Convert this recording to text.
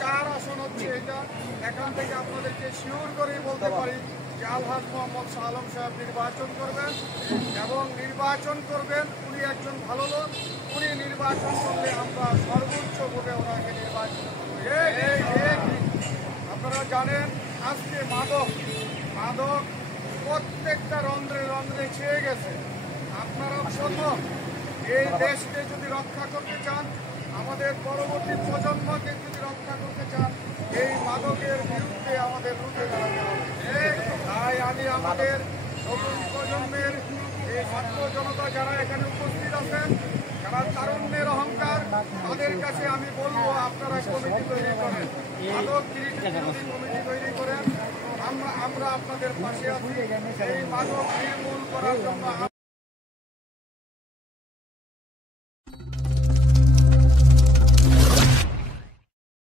4 আসন হচ্ছে এটা। এখান থেকে আপনাদেরকে শিওর করেই বলতে পারি যে আলহাজ মোহাম্মদ শাহ আলম সাহেব নির্বাচন করবেন এবং নির্বাচন করবেন। উনি একজন ভালো লোক, উনি নির্বাচন করলে আমরা সর্বোচ্চ ভোটে ওনাকে নির্বাচন করব। আপনারা জানেন আজকে মাদক প্রত্যেকটা রন্ধ্রে রন্ধ্রে ছেয়ে গেছে। আপনারা প্রথম এই দেশকে যদি রক্ষা করতে চান, আমাদের পরবর্তী প্রজন্মকে যদি রক্ষা করতে চান, এই মাদকের বিরুদ্ধে আমাদের রুখে দাঁড়াতে হবে। তাই আমি আমাদের নতুন প্রজন্মের এই ছাত্র জনতা যারা এখানে উপস্থিত আছেন, যারা তারুণ্যের অহংকার, তাদের কাছে আমি বলবো আপনারা কমিটি তৈরি করেন, মাদক বিরোধী কমিটি তৈরি করেন। আমরা আপনাদের পাশে আছি। এই মাদক নির্মূল করার জন্য